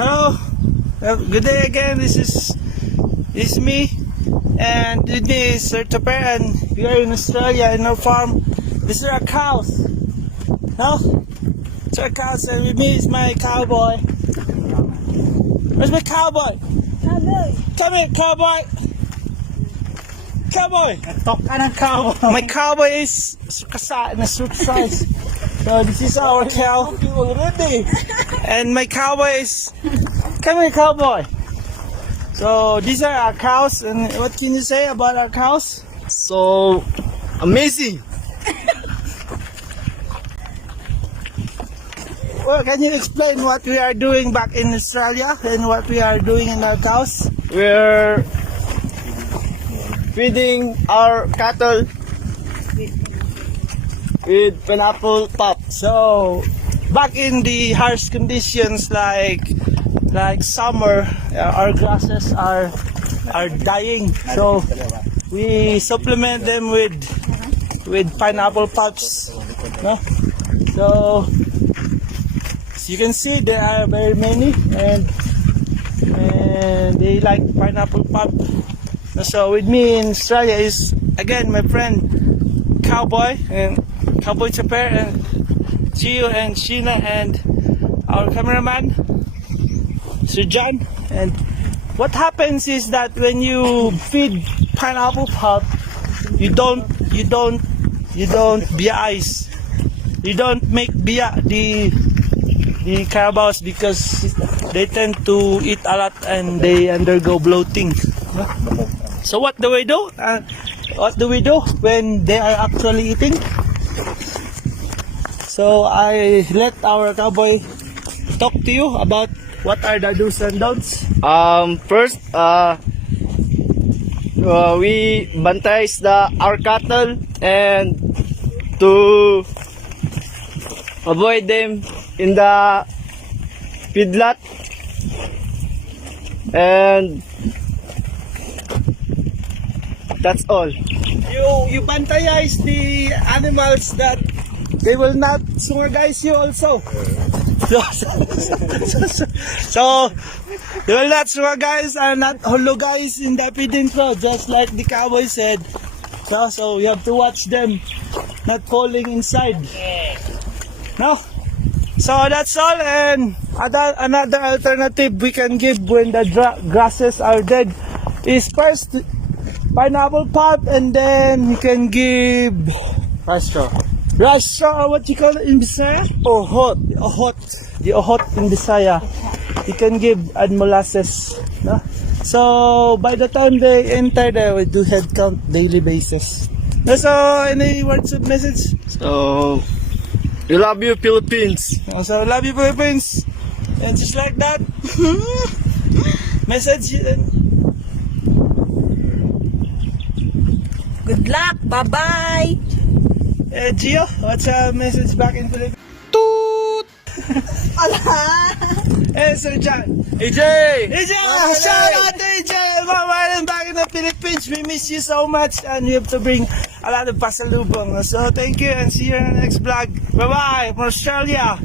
Hello, good day again. This is me, and with me is Sir Taper, and we are in Australia in our farm. These are our cows. No, these are our cows, and with me is my cowboy. Where's my cowboy? Cowboy. Come here, cowboy. Cowboy. Talk ka ng cowboy. My cowboy is surprise. So this is our cow. Already. And my cowboy is, come here, cowboy. So these are our cows, and what can you say about our cows? So amazing. Well, can you explain what we are doing back in Australia and what we are doing in our cows? We're feeding our cattle with pineapple pop. So back in the harsh conditions like summer, our grasses are dying. So we supplement them with pineapple pulps. No? So as you can see, there are very many, and they like pineapple pulp. So with me in Australia is again my friend Cowboy and Cowboy Taper and Gio and Sheena and our cameraman Sir John. And what happens is that when you feed pineapple pulp, you don't ice. You don't make the carabaos because they tend to eat a lot and they undergo bloating. So what do we do? What do we do when they are actually eating? So I let our cowboy talk to you about what are the do's and don'ts. First, we bantays our cattle and to avoid them in the feedlot, and that's all. You bantayize the animals that they will not sungagize you also. So they will not sungagize and not hulugize in the feeding trough, just like the cowboy said. So you have to watch them not falling inside. No? So that's all, and another alternative we can give when the grasses are dead is first pineapple pulp, and then you can give rice straw, or what you call it in Bisaya? Ohot. The ohot in Bisaya. You can give and molasses. No? So by the time they enter there, we do head count daily basis. So any words of message? So we love you, Philippines. So love you, Philippines. And just like that. Message. Good luck. Bye-bye. Gio, what's your message back in Philippines? Toot. Sir John. AJ! Shout out to AJ! Mamahalin back in the Philippines. We miss you so much, and we have to bring a lot of pasalubong. So thank you, and see you in the next vlog. Bye-bye from Australia.